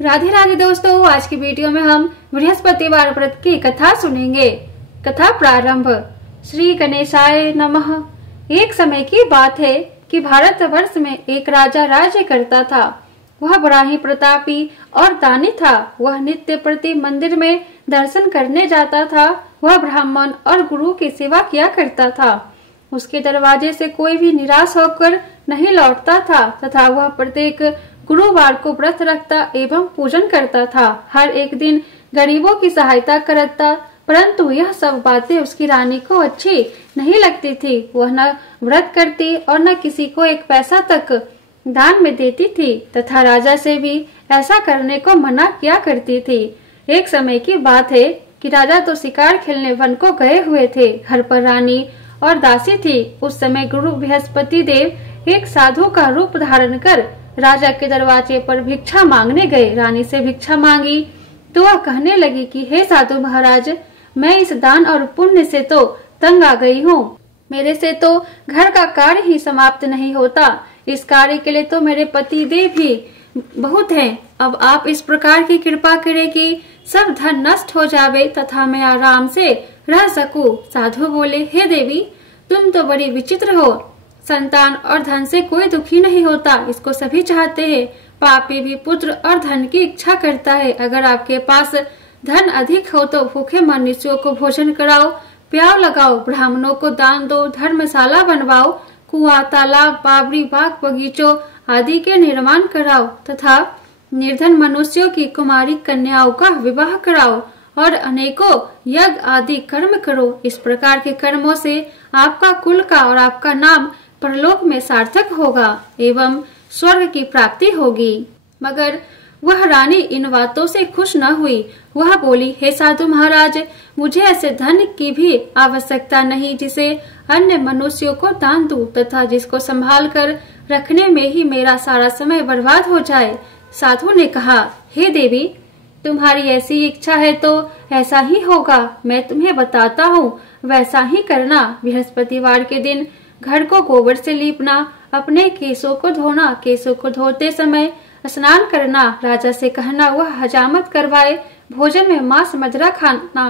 राधे राधे दोस्तों, आज की वीडियो में हम बृहस्पतिवार व्रत की कथा सुनेंगे। कथा प्रारंभ। श्री गणेशाय नमः। एक समय की बात है कि भारतवर्ष में एक राजा राज्य करता था। वह बड़ा ही प्रतापी और दानी था। वह नित्य प्रति मंदिर में दर्शन करने जाता था। वह ब्राह्मण और गुरु की सेवा किया करता था। उसके दरवाजे से कोई भी निराश होकर नहीं लौटता था तथा वह प्रत्येक गुरुवार को व्रत रखता एवं पूजन करता था। हर एक दिन गरीबों की सहायता करता, परंतु यह सब बातें उसकी रानी को अच्छी नहीं लगती थी। वह न व्रत करती और न किसी को एक पैसा तक दान में देती थी तथा राजा से भी ऐसा करने को मना किया करती थी। एक समय की बात है कि राजा तो शिकार खेलने वन को गए हुए थे। घर पर रानी और दासी थी। उस समय गुरु बृहस्पति देव एक साधु का रूप धारण कर राजा के दरवाजे पर भिक्षा मांगने गए। रानी से भिक्षा मांगी तो वह कहने लगी कि हे साधु महाराज, मैं इस दान और पुण्य से तो तंग आ गई हूँ। मेरे से तो घर का कार्य ही समाप्त नहीं होता। इस कार्य के लिए तो मेरे पति देव भी बहुत हैं। अब आप इस प्रकार की कृपा करें कि सब धन नष्ट हो जावे तथा मैं आराम से रह सकूं। साधु बोले, हे देवी, तुम तो बड़ी विचित्र हो। संतान और धन से कोई दुखी नहीं होता, इसको सभी चाहते हैं। पापी भी पुत्र और धन की इच्छा करता है। अगर आपके पास धन अधिक हो तो भूखे मनुष्यों को भोजन कराओ, प्याव लगाओ, ब्राह्मणों को दान दो, धर्मशाला बनवाओ, कुआं, तालाब, बावड़ी, बाग, बगीचों आदि के निर्माण कराओ तथा निर्धन मनुष्यों की कुमारी कन्याओं का विवाह कराओ और अनेकों यज्ञ आदि कर्म करो। इस प्रकार के कर्मों से आपका कुल का और आपका नाम परलोक में सार्थक होगा एवं स्वर्ग की प्राप्ति होगी। मगर वह रानी इन बातों से खुश न हुई। वह बोली, हे साधु महाराज, मुझे ऐसे धन की भी आवश्यकता नहीं जिसे अन्य मनुष्यों को दान दूं तथा जिसको संभाल कर रखने में ही मेरा सारा समय बर्बाद हो जाए। साधु ने कहा, हे देवी, तुम्हारी ऐसी इच्छा है तो ऐसा ही होगा। मैं तुम्हें बताता हूँ, वैसा ही करना। बृहस्पतिवार के दिन घर को गोबर से लीपना, अपने केसों को धोना, केसों को धोते समय स्नान करना, राजा से कहना वह हजामत करवाए, भोजन में मांस मदिरा खाना,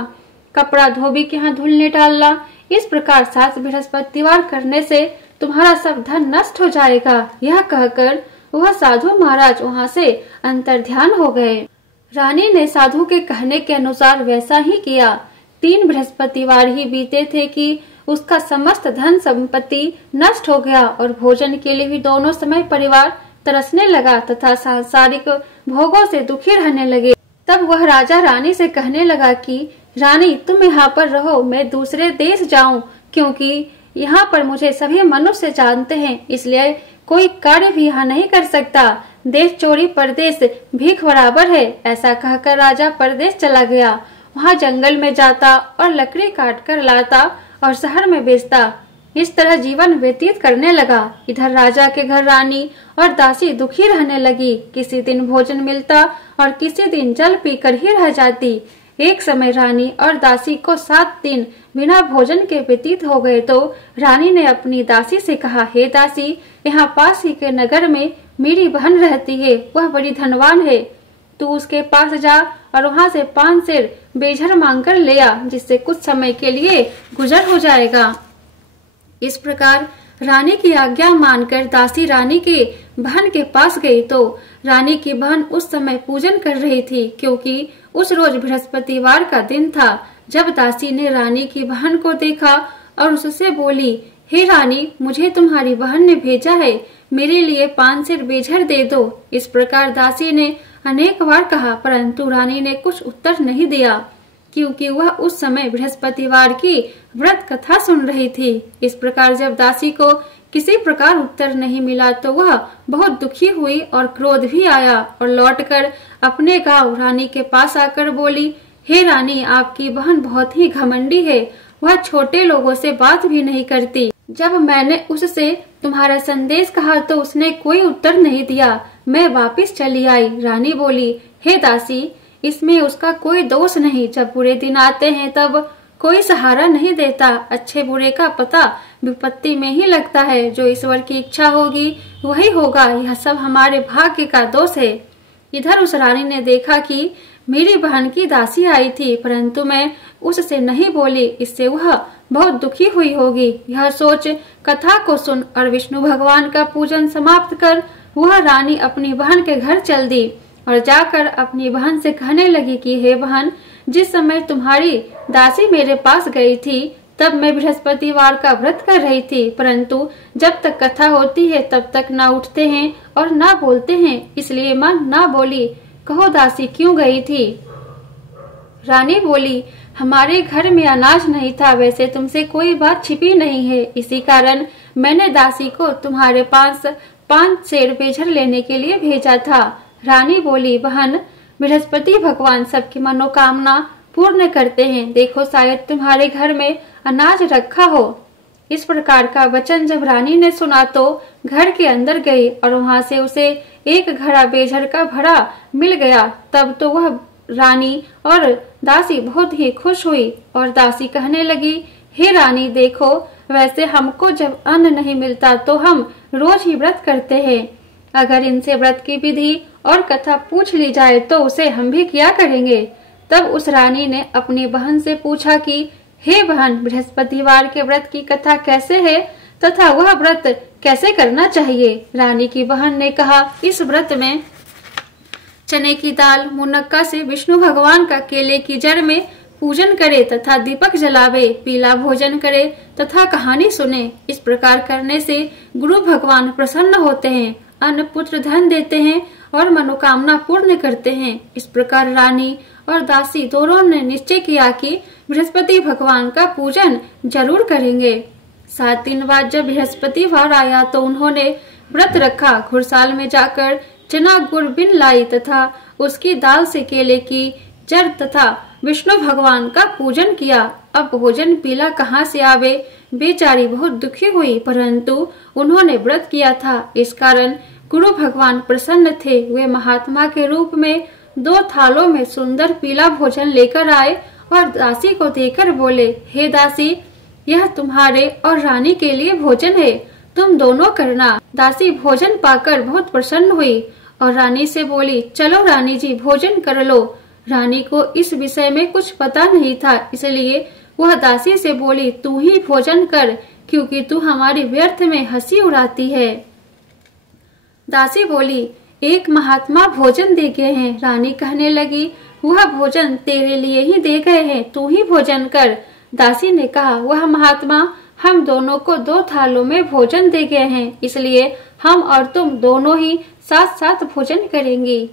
कपड़ा धोबी के यहाँ धुलने डालना। इस प्रकार 7 बृहस्पतिवार करने से तुम्हारा सब धन नष्ट हो जाएगा। यह कहकर वह साधु महाराज वहाँ से अंतर्ध्यान हो गए। रानी ने साधु के कहने के अनुसार वैसा ही किया। 3 बृहस्पतिवार ही बीते थे कि उसका समस्त धन संपत्ति नष्ट हो गया और भोजन के लिए भी दोनों समय परिवार तरसने लगा तथा सांसारिक भोगों से दुखी रहने लगे। तब वह राजा रानी से कहने लगा कि रानी, तुम यहाँ पर रहो, मैं दूसरे देश जाऊं, क्योंकि यहाँ पर मुझे सभी मनुष्य जानते हैं, इसलिए कोई कार्य भी यहाँ नहीं कर सकता। देश चोरी परदेश भीख बराबर है। ऐसा कहकर राजा परदेश चला गया। वहाँ जंगल में जाता और लकड़ी काट कर लाता और शहर में बेचता। इस तरह जीवन व्यतीत करने लगा। इधर राजा के घर रानी और दासी दुखी रहने लगी। किसी दिन भोजन मिलता और किसी दिन जल पीकर ही रह जाती। एक समय रानी और दासी को 7 दिन बिना भोजन के व्यतीत हो गए तो रानी ने अपनी दासी से कहा, हे दासी, यहाँ पास ही के नगर में मेरी बहन रहती है। वह बड़ी धनवान है। तू उसके पास जा और वहाँ से 5 सेर बेझर मांग कर ले आ, जिससे कुछ समय के लिए गुजर हो जाएगा। इस प्रकार रानी की आज्ञा मानकर दासी रानी की बहन के पास गई तो रानी की बहन उस समय पूजन कर रही थी, क्योंकि उस रोज बृहस्पतिवार का दिन था। जब दासी ने रानी की बहन को देखा और उससे बोली, हे रानी, मुझे तुम्हारी बहन ने भेजा है, मेरे लिए 5 सेर बेझर दे दो। इस प्रकार दासी ने अनेक बार कहा, परंतु रानी ने कुछ उत्तर नहीं दिया, क्योंकि वह उस समय बृहस्पतिवार की व्रत कथा सुन रही थी। इस प्रकार जब दासी को किसी प्रकार उत्तर नहीं मिला तो वह बहुत दुखी हुई और क्रोध भी आया और लौटकर अपने गांव रानी के पास आकर बोली, हे रानी, आपकी बहन बहुत ही घमंडी है। वह छोटे लोगों से बात भी नहीं करती। जब मैंने उससे तुम्हारा संदेश कहा तो उसने कोई उत्तर नहीं दिया। मैं वापस चली आई। रानी बोली, हे दासी, इसमें उसका कोई दोष नहीं। जब बुरे दिन आते हैं तब कोई सहारा नहीं देता। अच्छे बुरे का पता विपत्ति में ही लगता है। जो ईश्वर की इच्छा होगी वही होगा। यह सब हमारे भाग्य का दोष है। इधर उस रानी ने देखा कि मेरी बहन की दासी आई थी, परंतु मैं उससे नहीं बोली, इससे वह बहुत दुखी हुई होगी। यह सोच कथा को सुन और विष्णु भगवान का पूजन समाप्त कर वह रानी अपनी बहन के घर चल दी और जाकर अपनी बहन से कहने लगी कि हे बहन, जिस समय तुम्हारी दासी मेरे पास गई थी तब मैं बृहस्पतिवार का व्रत कर रही थी, परंतु जब तक कथा होती है तब तक ना उठते हैं और ना बोलते हैं, इसलिए मां ना बोली। कहो दासी क्यों गई थी? रानी बोली, हमारे घर में अनाज नहीं था, वैसे तुमसे कोई बात छिपी नहीं है, इसी कारण मैंने दासी को तुम्हारे पास 5 सेर बेझर लेने के लिए भेजा था। रानी बोली, बहन, बृहस्पति भगवान सबकी मनोकामना पूर्ण करते हैं, देखो शायद तुम्हारे घर में अनाज रखा हो। इस प्रकार का वचन जब रानी ने सुना तो घर के अंदर गई और वहां से उसे एक घड़ा बेझर का भरा मिल गया। तब तो वह रानी और दासी बहुत ही खुश हुई और दासी कहने लगी, हे रानी देखो, वैसे हमको जब अन्न नहीं मिलता तो हम रोज ही व्रत करते हैं, अगर इनसे व्रत की विधि और कथा पूछ ली जाए तो उसे हम भी किया करेंगे। तब उस रानी ने अपनी बहन से पूछा कि हे बहन, बृहस्पतिवार के व्रत की कथा कैसे है तथा वह व्रत कैसे करना चाहिए? रानी की बहन ने कहा, इस व्रत में चने की दाल मुनक्का से विष्णु भगवान का केले की जड़ में पूजन करे तथा दीपक जलावे, पीला भोजन करे तथा कहानी सुने। इस प्रकार करने से गुरु भगवान प्रसन्न होते हैं, अन्न पुत्र धन देते हैं और मनोकामना पूर्ण करते हैं। इस प्रकार रानी और दासी दोनों ने निश्चय किया कि बृहस्पति भगवान का पूजन जरूर करेंगे। 7 दिन बाद जब बृहस्पतिवार आया तो उन्होंने व्रत रखा, घुड़साल में जाकर चना गुड़ बिन लाई तथा उसकी दाल से केले की जड़ तथा विष्णु भगवान का पूजन किया। अब भोजन पीला कहाँ से आवे? बेचारी बहुत दुखी हुई, परंतु उन्होंने व्रत किया था, इस कारण गुरु भगवान प्रसन्न थे। वे महात्मा के रूप में 2 थालों में सुंदर पीला भोजन लेकर आए और दासी को देकर बोले, हे दासी, यह तुम्हारे और रानी के लिए भोजन है, तुम दोनों करना। दासी भोजन पाकर बहुत प्रसन्न हुई और रानी से बोली, चलो रानी जी भोजन कर लो। रानी को इस विषय में कुछ पता नहीं था, इसलिए वह दासी से बोली, तू ही भोजन कर, क्योंकि तू हमारी व्यर्थ में हंसी उड़ाती है। दासी बोली, एक महात्मा भोजन दे गए हैं। रानी कहने लगी, वह भोजन तेरे लिए ही दे गए हैं, तू ही भोजन कर। दासी ने कहा, वह महात्मा हम दोनों को 2 थालों में भोजन दे गए हैं, इसलिए हम और तुम दोनों ही साथ साथ भोजन करेंगी।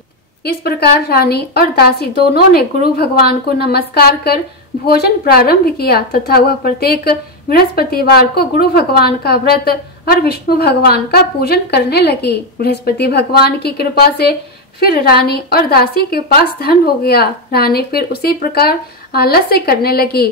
इस प्रकार रानी और दासी दोनों ने गुरु भगवान को नमस्कार कर भोजन प्रारंभ किया तथा वह प्रत्येक बृहस्पतिवार को गुरु भगवान का व्रत और विष्णु भगवान का पूजन करने लगी। बृहस्पति भगवान की कृपा से फिर रानी और दासी के पास धन हो गया। रानी फिर उसी प्रकार आलस्य करने लगी।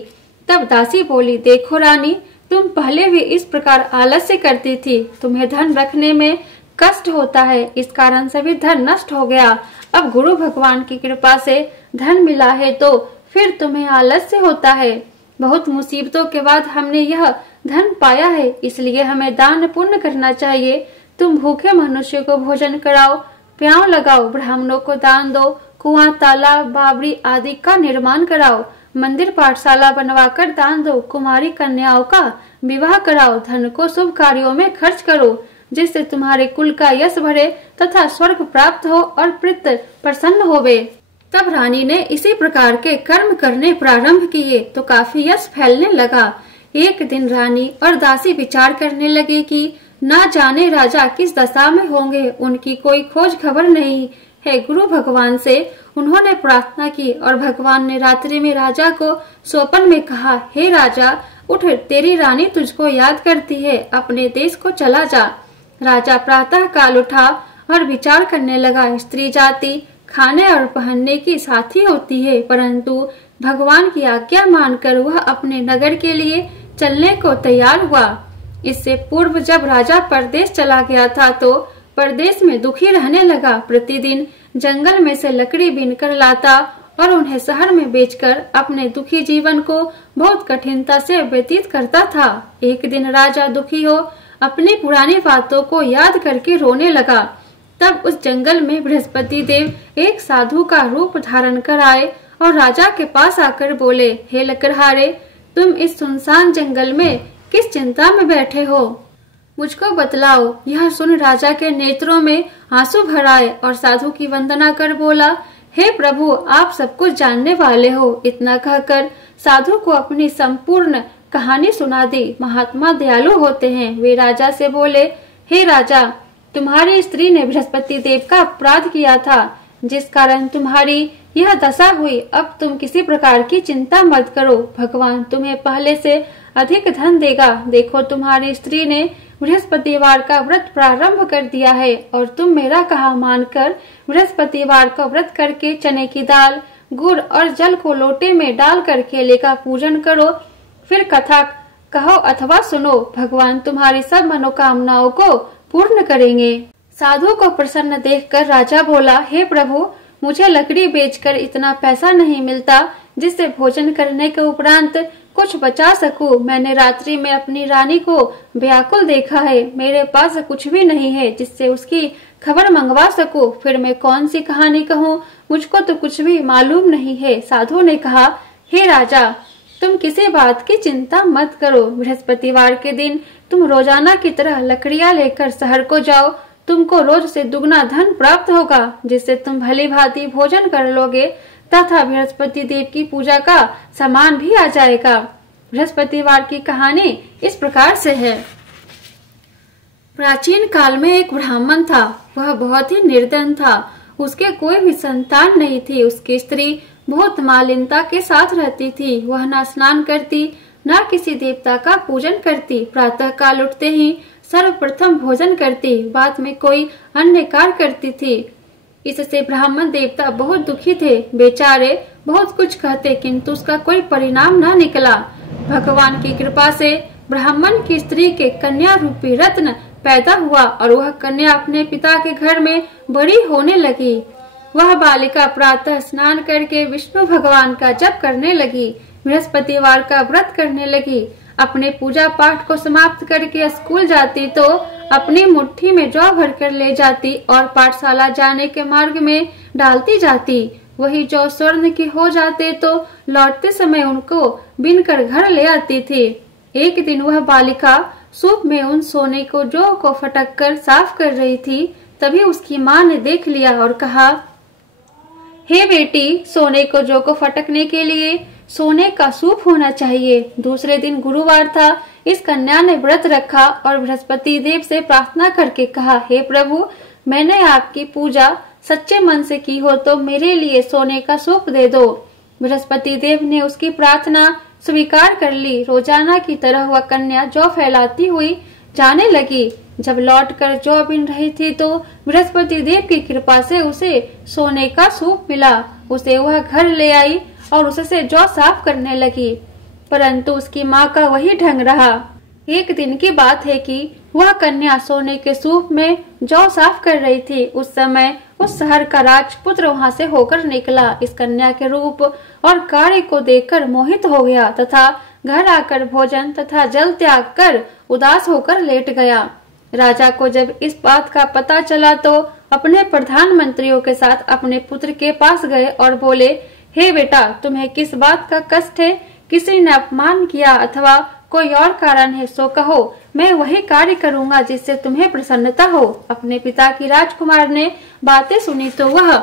तब दासी बोली, देखो रानी, तुम पहले भी इस प्रकार आलस्य करती थी, तुम्हें धन रखने में कष्ट होता है, इस कारण सभी धन नष्ट हो गया। अब गुरु भगवान की कृपा से धन मिला है तो फिर तुम्हें आलस्य होता है। बहुत मुसीबतों के बाद हमने यह धन पाया है, इसलिए हमें दान पुण्य करना चाहिए। तुम भूखे मनुष्य को भोजन कराओ, प्याव लगाओ, ब्राह्मणों को दान दो, कुआं, तालाब, बावड़ी आदि का निर्माण कराओ, मंदिर पाठशाला बनवाकर दान दो, कुमारी कन्याओं का विवाह कराओ, धन को शुभ कार्यों में खर्च करो, जिससे तुम्हारे कुल का यश बढ़े तथा स्वर्ग प्राप्त हो और पितृ प्रसन्न होवे। तब रानी ने इसी प्रकार के कर्म करने प्रारंभ किए तो काफी यश फैलने लगा। एक दिन रानी और दासी विचार करने लगे कि न जाने राजा किस दशा में होंगे, उनकी कोई खोज खबर नहीं है। गुरु भगवान से उन्होंने प्रार्थना की और भगवान ने रात्रि में राजा को स्वप्न में कहा, हे राजा, उठ, तेरी रानी तुझको याद करती है, अपने देश को चला जा। राजा प्रातः काल उठा और विचार करने लगा, स्त्री जाति खाने और पहनने की साथी होती है, परंतु भगवान की आज्ञा मानकर वह अपने नगर के लिए चलने को तैयार हुआ। इससे पूर्व जब राजा परदेश चला गया था तो परदेश में दुखी रहने लगा। प्रतिदिन जंगल में से लकड़ी बीनकर लाता और उन्हें शहर में बेचकर अपने दुखी जीवन को बहुत कठिनता से व्यतीत करता था। एक दिन राजा दुखी हो अपनी पुरानी बातों को याद करके रोने लगा। तब उस जंगल में बृहस्पति देव एक साधु का रूप धारण कर आए और राजा के पास आकर बोले, हे लकड़हारे, तुम इस सुनसान जंगल में किस चिंता में बैठे हो, मुझको बतलाओ। यह सुन राजा के नेत्रों में आंसू भर आए और साधु की वंदना कर बोला, हे प्रभु, आप सब कुछ जानने वाले हो। इतना कहकर साधु को अपनी संपूर्ण कहानी सुना दी। महात्मा दयालु होते हैं। वे राजा से बोले, हे राजा, तुम्हारी स्त्री ने बृहस्पति देव का अपराध किया था, जिस कारण तुम्हारी यह दशा हुई। अब तुम किसी प्रकार की चिंता मत करो, भगवान तुम्हें पहले से अधिक धन देगा। देखो, तुम्हारी स्त्री ने बृहस्पतिवार का व्रत प्रारंभ कर दिया है और तुम मेरा कहा मानकर बृहस्पतिवार का व्रत करके चने की दाल, गुड़ और जल को लोटे में डालकर केले का पूजन करो। फिर कथा कहो अथवा सुनो, भगवान तुम्हारी सब मनोकामनाओं को पूर्ण करेंगे। साधु को प्रसन्न देखकर राजा बोला, हे प्रभु, मुझे लकड़ी बेचकर इतना पैसा नहीं मिलता जिससे भोजन करने के उपरांत कुछ बचा सकूं। मैंने रात्रि में अपनी रानी को व्याकुल देखा है। मेरे पास कुछ भी नहीं है जिससे उसकी खबर मंगवा सकूं। फिर मैं कौन सी कहानी कहूं, मुझको तो कुछ भी मालूम नहीं है। साधु ने कहा, हे राजा, तुम किसी बात की चिंता मत करो। बृहस्पतिवार के दिन तुम रोजाना की तरह लकड़ियां लेकर शहर को जाओ। तुमको रोज से दुगना धन प्राप्त होगा, जिससे तुम भली भांति भोजन कर लोगे तथा बृहस्पति देव की पूजा का सामान भी आ जाएगा। बृहस्पतिवार की कहानी इस प्रकार से है। प्राचीन काल में एक ब्राह्मण था। वह बहुत ही निर्धन था। उसके कोई भी संतान नहीं थी। उसकी स्त्री बहुत मालिनता के साथ रहती थी। वह न स्नान करती, न किसी देवता का पूजन करती। प्रातः काल उठते ही सर्वप्रथम भोजन करती, बाद में कोई अन्य कार्य करती थी। इससे ब्राह्मण देवता बहुत दुखी थे। बेचारे बहुत कुछ कहते, किंतु उसका कोई परिणाम न निकला। भगवान की कृपा से ब्राह्मण की स्त्री के कन्या रूपी रत्न पैदा हुआ और वह कन्या अपने पिता के घर में बड़ी होने लगी। वह बालिका प्रातः स्नान करके विष्णु भगवान का जप करने लगी, बृहस्पतिवार का व्रत करने लगी। अपने पूजा पाठ को समाप्त करके स्कूल जाती तो अपनी मुट्ठी में जौ भर कर ले जाती और पाठशाला जाने के मार्ग में डालती जाती। वही जौ स्वर्ण के हो जाते तो लौटते समय उनको बीन कर घर ले आती थी। एक दिन वह बालिका सूप में उन सोने को जौ को फटक कर साफ कर रही थी। तभी उसकी माँ ने देख लिया और कहा, हे बेटी, सोने को जौ को फटकने के लिए सोने का सूप होना चाहिए। दूसरे दिन गुरुवार था। इस कन्या ने व्रत रखा और बृहस्पति देव से प्रार्थना करके कहा, हे प्रभु, मैंने आपकी पूजा सच्चे मन से की हो तो मेरे लिए सोने का सूप दे दो। बृहस्पति देव ने उसकी प्रार्थना स्वीकार कर ली। रोजाना की तरह वह कन्या जौ फैलाती हुई जाने लगी। जब लौटकर जौ बीन रही थी तो बृहस्पति देव की कृपा से उसे सोने का सूप मिला। उसे वह घर ले आई और उससे जौ साफ करने लगी, परंतु उसकी माँ का वही ढंग रहा। एक दिन की बात है कि वह कन्या सोने के सूप में जौ साफ कर रही थी। उस समय उस शहर का राजपुत्र वहां से होकर निकला। इस कन्या के रूप और कार्य को देखकर मोहित हो गया तथा घर आकर भोजन तथा जल त्याग कर उदास होकर लेट गया। राजा को जब इस बात का पता चला तो अपने प्रधानमंत्रियों के साथ अपने पुत्र के पास गए और बोले, हे बेटा, तुम्हें किस बात का कष्ट है? किसी ने अपमान किया अथवा कोई और कारण है सो कहो, मैं वही कार्य करूंगा जिससे तुम्हें प्रसन्नता हो। अपने पिता की राजकुमार ने बातें सुनी तो वह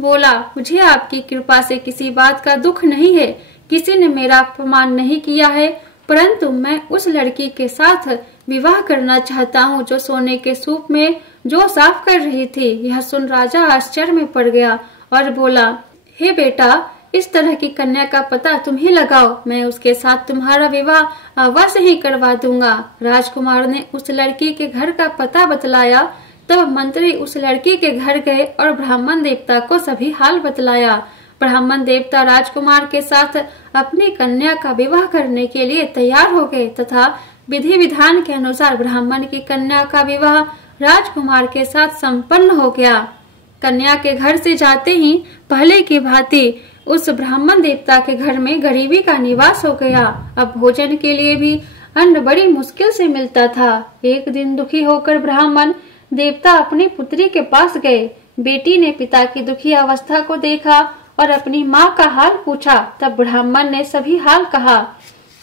बोला, मुझे आपकी कृपा से किसी बात का दुख नहीं है। किसी ने मेरा अपमान नहीं किया है, परंतु मैं उस लड़की के साथ विवाह करना चाहता हूँ जो सोने के सूप में जो साफ कर रही थी। यह सुन राजा आश्चर्य में पड़ गया और बोला, हे बेटा, इस तरह की कन्या का पता तुम ही लगाओ, मैं उसके साथ तुम्हारा विवाह अवश्य ही करवा दूंगा। राजकुमार ने उस लड़की के घर का पता बतलाया। तब मंत्री उस लड़की के घर गए और ब्राह्मण देवता को सभी हाल बतलाया। ब्राह्मण देवता राजकुमार के साथ अपनी कन्या का विवाह करने के लिए तैयार हो गए तथा विधि विधान के अनुसार ब्राह्मण की कन्या का विवाह राजकुमार के साथ संपन्न हो गया। कन्या के घर से जाते ही पहले की भांति उस ब्राह्मण देवता के घर में गरीबी का निवास हो गया। अब भोजन के लिए भी अन्न बड़ी मुश्किल से मिलता था। एक दिन दुखी होकर ब्राह्मण देवता अपनी पुत्री के पास गए। बेटी ने पिता की दुखी अवस्था को देखा और अपनी माँ का हाल पूछा। तब ब्राह्मण ने सभी हाल कहा।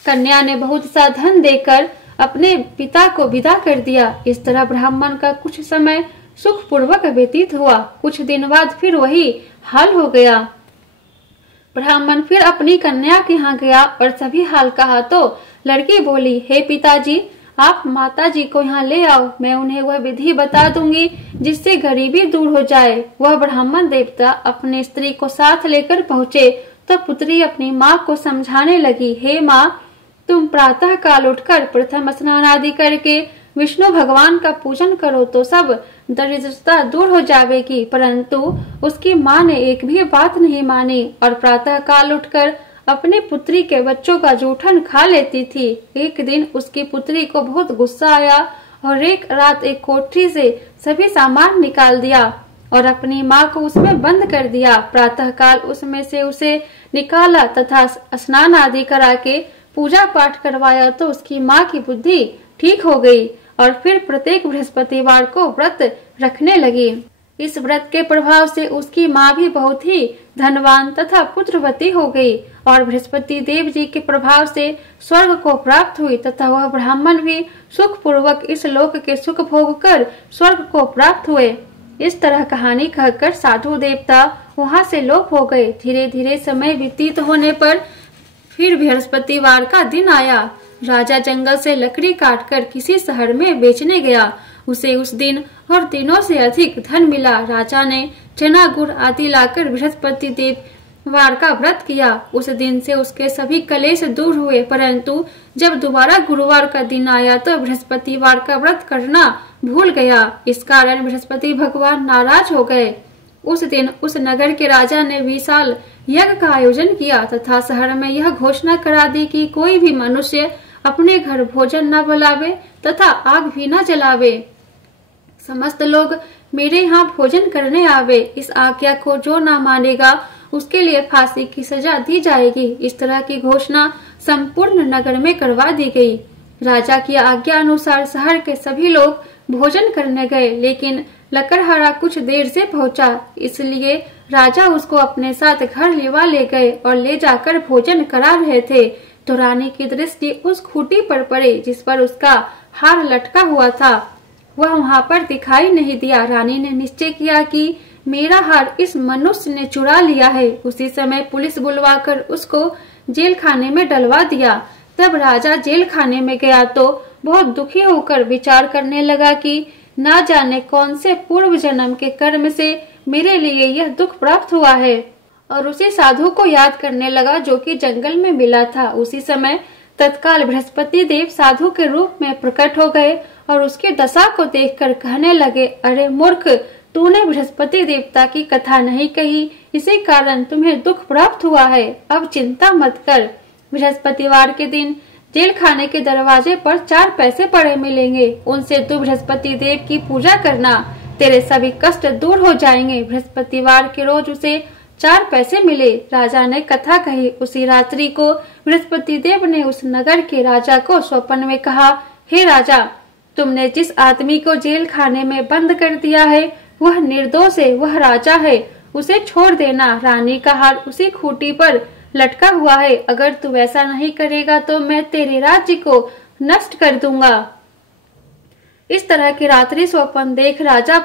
कन्या ने बहुत सा धन देकर अपने पिता को विदा कर दिया। इस तरह ब्राह्मण का कुछ समय सुख पूर्वक व्यतीत हुआ। कुछ दिन बाद फिर वही हाल हो गया। ब्राह्मण फिर अपनी कन्या के यहाँ गया और सभी हाल कहा तो लड़की बोली, हे पिताजी, आप माताजी को यहाँ ले आओ, मैं उन्हें वह विधि बता दूंगी जिससे गरीबी दूर हो जाए। वह ब्राह्मण देवता अपने स्त्री को साथ लेकर पहुँचे तो पुत्री अपनी माँ को समझाने लगी, हे माँ, तुम प्रातः काल उठकर प्रथम स्नान आदि करके विष्णु भगवान का पूजन करो तो सब दरिद्रता दूर हो जाएगी। परंतु उसकी माँ ने एक भी बात नहीं मानी और प्रातः काल उठकर अपनी पुत्री के बच्चों का जूठन खा लेती थी। एक दिन उसकी पुत्री को बहुत गुस्सा आया और एक रात एक कोठरी से सभी सामान निकाल दिया और अपनी माँ को उसमें बंद कर दिया। प्रातः काल उसमें से उसे निकाला तथा स्नान आदि करा के पूजा पाठ करवाया तो उसकी माँ की बुद्धि ठीक हो गई और फिर प्रत्येक बृहस्पतिवार को व्रत रखने लगी। इस व्रत के प्रभाव से उसकी माँ भी बहुत ही धनवान तथा पुत्रवती हो गई और बृहस्पति देव जी के प्रभाव से स्वर्ग को प्राप्त हुई तथा वह ब्राह्मण भी सुख पूर्वक इस लोक के सुख भोग कर स्वर्ग को प्राप्त हुए। इस तरह कहानी कहकर साधु देवता वहाँ से लोप हो गए। धीरे धीरे समय व्यतीत होने पर फिर बृहस्पतिवार का दिन आया। राजा जंगल से लकड़ी काटकर किसी शहर में बेचने गया। उसे उस दिन और दिनों से अधिक धन मिला। राजा ने चना गुड़ आदि लाकर बृहस्पति देववार का व्रत किया। उस दिन से उसके सभी कलेश दूर हुए। परंतु जब दोबारा गुरुवार का दिन आया तो बृहस्पतिवार का व्रत करना भूल गया। इस कारण बृहस्पति भगवान नाराज हो गए। उस दिन उस नगर के राजा ने विशाल यज्ञ का आयोजन किया तथा शहर में यह घोषणा करा दी कि कोई भी मनुष्य अपने घर भोजन न बनावे तथा आग भी न जलावे। समस्त लोग मेरे यहाँ भोजन करने आवे। इस आज्ञा को जो न मानेगा उसके लिए फांसी की सजा दी जाएगी। इस तरह की घोषणा संपूर्ण नगर में करवा दी गई। राजा की आज्ञा अनुसार शहर के सभी लोग भोजन करने गए, लेकिन लकड़हारा कुछ देर से पहुंचा, इसलिए राजा उसको अपने साथ घर लेवा ले गए और ले जाकर भोजन करा रहे थे तो रानी की दृष्टि उस खूंटी पर पड़े जिस पर उसका हार लटका हुआ था। वह वहां पर दिखाई नहीं दिया। रानी ने निश्चय किया कि मेरा हार इस मनुष्य ने चुरा लिया है। उसी समय पुलिस बुलवाकर उसको जेल खाने में डलवा दिया। तब राजा जेल खाने में गया तो बहुत दुखी होकर विचार करने लगा कि ना जाने कौन से पूर्व जन्म के कर्म से मेरे लिए यह दुख प्राप्त हुआ है और उसी साधु को याद करने लगा जो कि जंगल में मिला था। उसी समय तत्काल बृहस्पति देव साधु के रूप में प्रकट हो गए और उसकी दशा को देखकर कहने लगे, अरे मूर्ख, तूने बृहस्पति देवता की कथा नहीं कही, इसी कारण तुम्हें दुख प्राप्त हुआ है। अब चिंता मत कर। बृहस्पतिवार के दिन जेल खाने के दरवाजे पर 4 पैसे पड़े मिलेंगे, उनसे तू बृहस्पति देव की पूजा करना, तेरे सभी कष्ट दूर हो जाएंगे। बृहस्पतिवार के रोज उसे 4 पैसे मिले। राजा ने कथा कही। उसी रात्रि को बृहस्पति देव ने उस नगर के राजा को स्वप्न में कहा, हे राजा, तुमने जिस आदमी को जेल खाने में बंद कर दिया है वह निर्दोष है, वह राजा है, उसे छोड़ देना। रानी का हार उसी खूंटी पर लटका हुआ है। अगर तू ऐसा नहीं करेगा तो मैं तेरे राज्य को नष्ट कर दूंगा। इस तरह की रात्रि स्वप्न देख राजा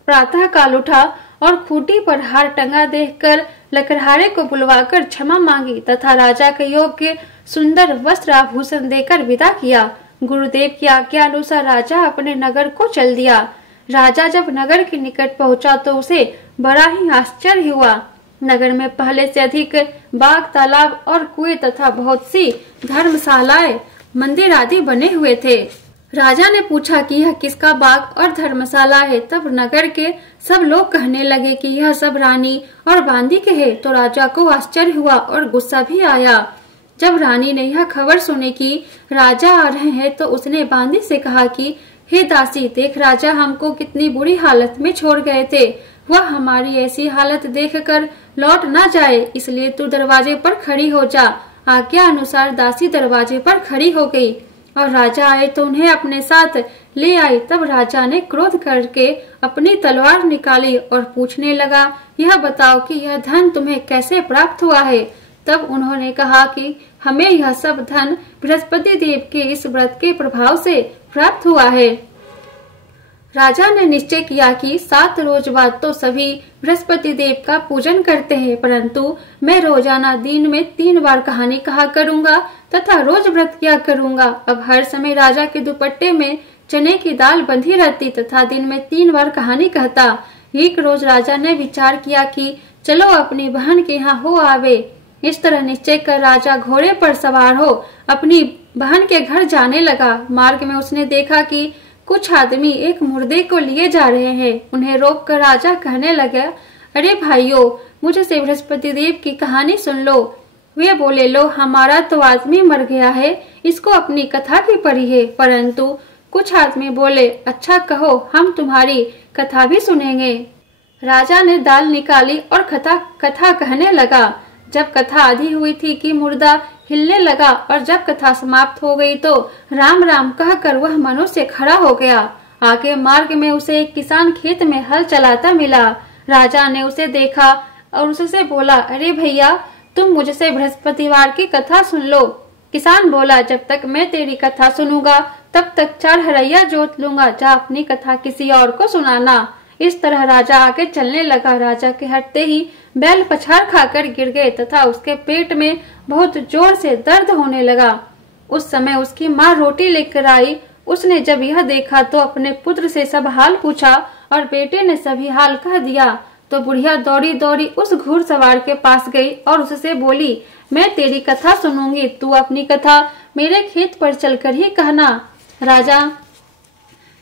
प्रातः काल उठा और खूंटी पर हार टंगा देखकर लकड़हारे को बुलवाकर क्षमा मांगी तथा राजा के योग्य सुंदर वस्त्र आभूषण देकर विदा किया। गुरुदेव की आज्ञा अनुसार राजा अपने नगर को चल दिया। राजा जब नगर के निकट पहुंचा तो उसे बड़ा ही आश्चर्य हुआ। नगर में पहले से अधिक बाग, तालाब और कुएं तथा बहुत सी धर्मशालाएं, मंदिर आदि बने हुए थे। राजा ने पूछा कि यह किसका बाग और धर्मशाला है। तब नगर के सब लोग कहने लगे कि यह सब रानी और बांदी के है। तो राजा को आश्चर्य हुआ और गुस्सा भी आया। जब रानी ने यह खबर सुनी कि राजा आ रहे हैं तो उसने बांदी से कहा कि हे दासी, देख राजा हमको कितनी बुरी हालत में छोड़ गए थे। वह हमारी ऐसी हालत देखकर लौट ना जाए, इसलिए तू दरवाजे पर खड़ी हो जा। आज्ञा अनुसार दासी दरवाजे पर खड़ी हो गई। और राजा आए तो उन्हें अपने साथ ले आई। तब राजा ने क्रोध करके अपनी तलवार निकाली और पूछने लगा, यह बताओ कि यह धन तुम्हें कैसे प्राप्त हुआ है। तब उन्होंने कहा कि हमें यह सब धन बृहस्पति देव के इस व्रत के प्रभाव से प्राप्त हुआ है। राजा ने निश्चय किया कि 7 रोज बाद तो सभी बृहस्पति देव का पूजन करते हैं, परंतु मैं रोजाना दिन में 3 बार कहानी कहा करूंगा तथा रोज व्रत किया करूंगा। अब हर समय राजा के दुपट्टे में चने की दाल बंधी रहती तथा दिन में 3 बार कहानी कहता। एक रोज राजा ने विचार किया कि चलो अपनी बहन के यहाँ हो आवे। इस तरह निश्चय कर राजा घोड़े पर सवार हो अपनी बहन के घर जाने लगा। मार्ग में उसने देखा कि कुछ आदमी एक मुर्दे को लिए जा रहे हैं। उन्हें रोककर राजा कहने लगा, अरे भाइयों, मुझसे बृहस्पति देव की कहानी सुन लो। वे बोले, लो हमारा तो आदमी मर गया है, इसको अपनी कथा की पड़ी है। परंतु कुछ आदमी बोले, अच्छा कहो, हम तुम्हारी कथा भी सुनेंगे। राजा ने दाल निकाली और कथा कहने लगा। जब कथा आधी हुई थी कि मुर्दा हिलने लगा और जब कथा समाप्त हो गई तो राम राम कहकर वह मनुष्य खड़ा हो गया। आगे मार्ग में उसे एक किसान खेत में हल चलाता मिला। राजा ने उसे देखा और उससे बोला, अरे भैया, तुम मुझसे बृहस्पतिवार की कथा सुन लो। किसान बोला, जब तक मैं तेरी कथा सुनूंगा तब तक 4 हरैया जोत लूंगा, जा अपनी कथा किसी और को सुनाना। इस तरह राजा आगे चलने लगा। राजा के हटते ही बैल पछाड़ खाकर गिर गए तथा उसके पेट में बहुत जोर से दर्द होने लगा। उस समय उसकी माँ रोटी लेकर आई। उसने जब यह देखा तो अपने पुत्र से सब हाल पूछा और बेटे ने सभी हाल कह दिया। तो बुढ़िया दौड़ी दौड़ी उस घुड़सवार के पास गई और उससे बोली, मैं तेरी कथा सुनूंगी, तू अपनी कथा मेरे खेत पर चलकर ही कहना। राजा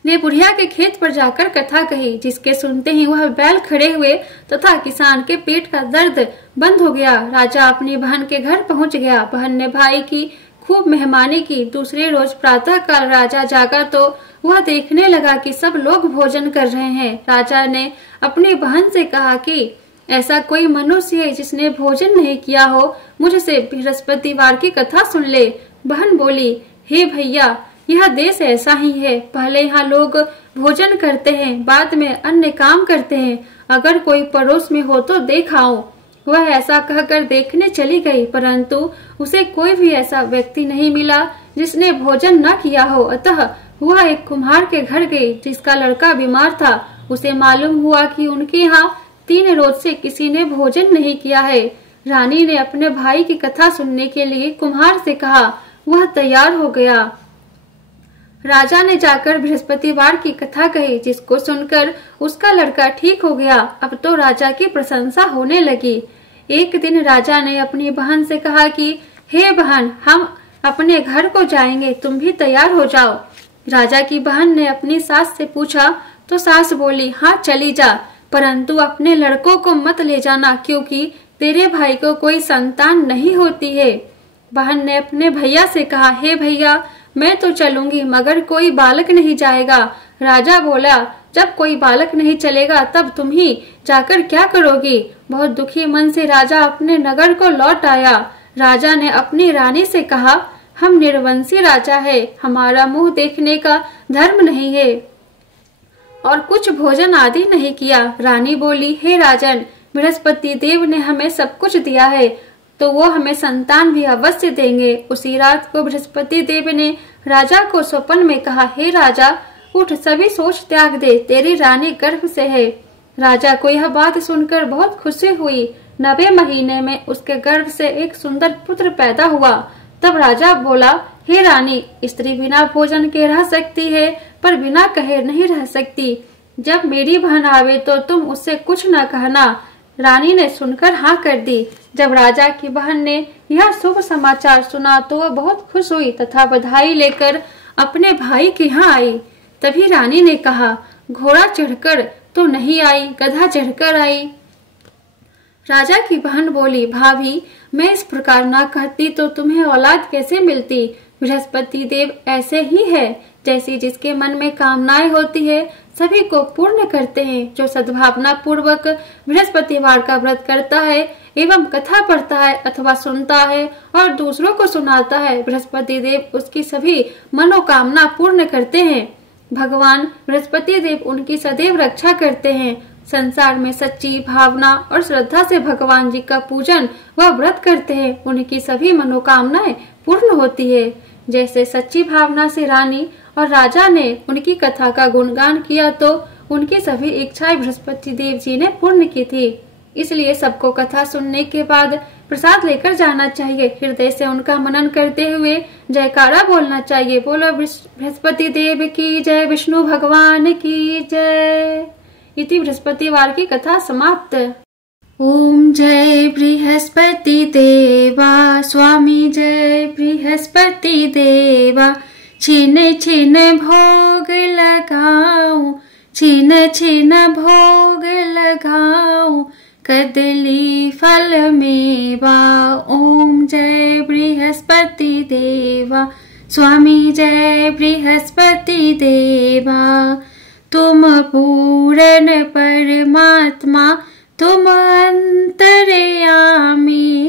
ने बुढ़िया के खेत पर जाकर कथा कही, जिसके सुनते ही वह बैल खड़े हुए तथा किसान के पेट का दर्द बंद हो गया। राजा अपनी बहन के घर पहुंच गया। बहन ने भाई की खूब मेहमानी की। दूसरे रोज प्रातः काल राजा जागा तो वह देखने लगा कि सब लोग भोजन कर रहे हैं। राजा ने अपनी बहन से कहा कि ऐसा कोई मनुष्य है जिसने भोजन नहीं किया हो, मुझसे बृहस्पतिवार की कथा सुन ले। बहन बोली, हे भैया, यह देश ऐसा ही है, पहले यहाँ लोग भोजन करते हैं, बाद में अन्य काम करते हैं। अगर कोई पड़ोस में हो तो देख आओ। वह ऐसा कहकर देखने चली गई, परंतु उसे कोई भी ऐसा व्यक्ति नहीं मिला जिसने भोजन न किया हो। अतः वह एक कुम्हार के घर गई जिसका लड़का बीमार था। उसे मालूम हुआ कि उनके यहाँ 3 रोज से किसी ने भोजन नहीं किया है। रानी ने अपने भाई की कथा सुनने के लिए कुम्हार से कहा। वह तैयार हो गया। राजा ने जाकर बृहस्पतिवार की कथा कही, जिसको सुनकर उसका लड़का ठीक हो गया। अब तो राजा की प्रशंसा होने लगी। एक दिन राजा ने अपनी बहन से कहा कि हे बहन, हम अपने घर को जाएंगे, तुम भी तैयार हो जाओ। राजा की बहन ने अपनी सास से पूछा तो सास बोली, हाँ चली जा, परंतु अपने लड़कों को मत ले जाना, क्योंकि तेरे भाई को कोई संतान नहीं होती है। बहन ने अपने भैया से कहा, हे भैया, मैं तो चलूंगी मगर कोई बालक नहीं जाएगा। राजा बोला, जब कोई बालक नहीं चलेगा तब तुम ही जाकर क्या करोगी। बहुत दुखी मन से राजा अपने नगर को लौट आया। राजा ने अपनी रानी से कहा, हम निर्वंशी राजा है, हमारा मुंह देखने का धर्म नहीं है और कुछ भोजन आदि नहीं किया। रानी बोली, हे राजन, बृहस्पति देव ने हमें सब कुछ दिया है तो वो हमें संतान भी अवश्य देंगे। उसी रात को बृहस्पति देव ने राजा को स्वप्न में कहा, हे राजा, उठ, सभी सोच त्याग दे, तेरी रानी गर्भ से है। राजा को यह बात सुनकर बहुत खुशी हुई। 90 महीने में उसके गर्भ से एक सुंदर पुत्र पैदा हुआ। तब राजा बोला, हे रानी, स्त्री बिना भोजन के रह सकती है पर बिना कहे नहीं रह सकती। जब मेरी बहन आवे तो तुम उससे कुछ न कहना। रानी ने सुनकर हाँ कर दी। जब राजा की बहन ने यह शुभ समाचार सुना तो वह बहुत खुश हुई तथा बधाई लेकर अपने भाई के यहाँ आई। तभी रानी ने कहा, घोड़ा चढ़कर तो नहीं आई, गधा चढ़कर आई। राजा की बहन बोली, भाभी, मैं इस प्रकार ना कहती तो तुम्हें औलाद कैसे मिलती। बृहस्पति देव ऐसे ही है, जैसी जिसके मन में कामनाएं होती है सभी को पूर्ण करते हैं। जो सद्भावना पूर्वक बृहस्पतिवार का व्रत करता है एवं कथा पढ़ता है अथवा सुनता है और दूसरों को सुनाता है, बृहस्पति देव उसकी सभी मनोकामना पूर्ण करते हैं। भगवान बृहस्पति देव उनकी सदैव रक्षा करते हैं। संसार में सच्ची भावना और श्रद्धा से भगवान जी का पूजन व व्रत करते हैं, उनकी सभी मनोकामनाएं पूर्ण होती है। जैसे सच्ची भावना से रानी और राजा ने उनकी कथा का गुणगान किया तो उनकी सभी इच्छाएं बृहस्पति देव जी ने पूर्ण की थी। इसलिए सबको कथा सुनने के बाद प्रसाद लेकर जाना चाहिए। हृदय से उनका मनन करते हुए जयकारा बोलना चाहिए। बोलो बृहस्पति देव की जय, विष्णु भगवान की जय। इति बृहस्पतिवार की कथा समाप्त। ओम जय बृहस्पति देवा, स्वामी जय बृहस्पति देवा। छिन छिन भोग लगाऊं, छिन छिन भोग लगाऊं, कदली फल मेवा। ओम जय बृहस्पति देवा, स्वामी जय बृहस्पति देवा। तुम पूर्ण परमात्मा, तुम अंतर्यामी,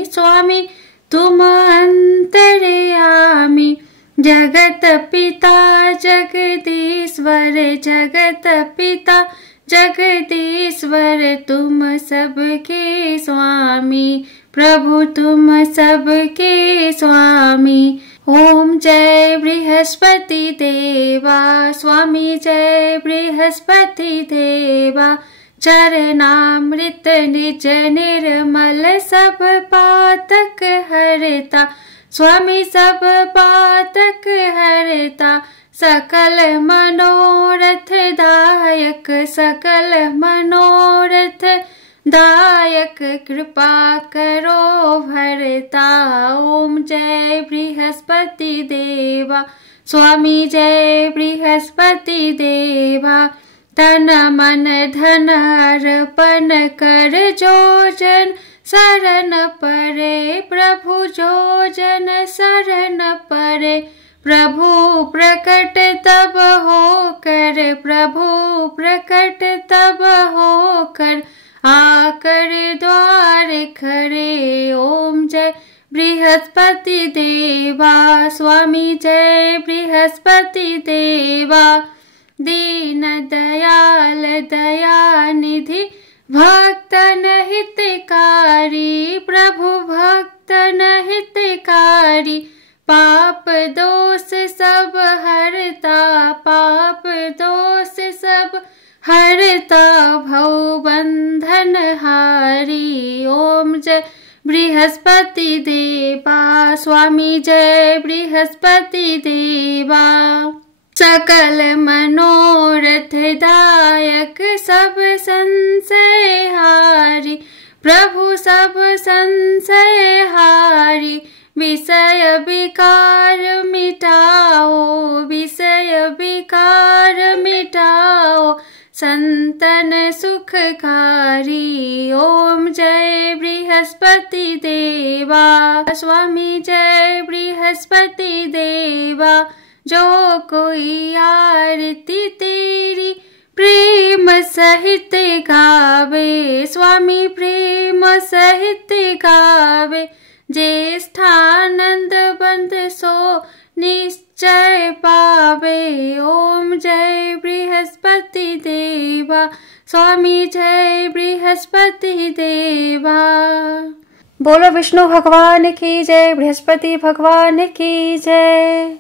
स्वामी तुम अंतर्यामी। जगत पिता जगदीश्वर, जगत पिता जगदीश्वर, तुम सबके स्वामी, प्रभु तुम सबके स्वामी। ओम जय बृहस्पति देवा, स्वामी जय बृहस्पति देवा। चरणामृत निज निर्मल, सब पातक हरता, स्वामी सब पातक हरता। सकल मनोरथ दायक, सकल मनोरथ दायक, कृपा करो भरता। ओम जय बृहस्पति देवा, स्वामी जय बृहस्पति देवा। तन मन धन अर्पण कर, जो जन शरण परे, प्रभु जो जन शरण परे। प्रभु प्रकट तब हो कर, प्रभु प्रकट तब हो कर, आकर द्वार खरे। ओम जय बृहस्पति देवा, स्वामी जय बृहस्पति देवा। दीन दयाल दयानिधि, भक्तन हितकारी, प्रभु भक्तन हितकारी। पाप दोष सब हरता, पाप दोष सब हरता, भव बंधन हारी। ओम जय बृहस्पति देवा, स्वामी जय बृहस्पति देवा। सकल मनोरथ दायक, सब संशय हारी, प्रभु सब संशय हारी। विषय विकार मिटाओ, विषय विकार मिटाओ, संतन सुखकारी। ओम जय बृहस्पति देवा, स्वामी जय बृहस्पति देवा। जो कोई आरती तेरी प्रेम सहित गावे, स्वामी प्रेम सहित गावे। ज्येष्ठानंद बंद सो निश्चय पावे। ओम जय बृहस्पति देवा, स्वामी जय बृहस्पति देवा। बोलो विष्णु भगवान की जय, बृहस्पति भगवान की जय।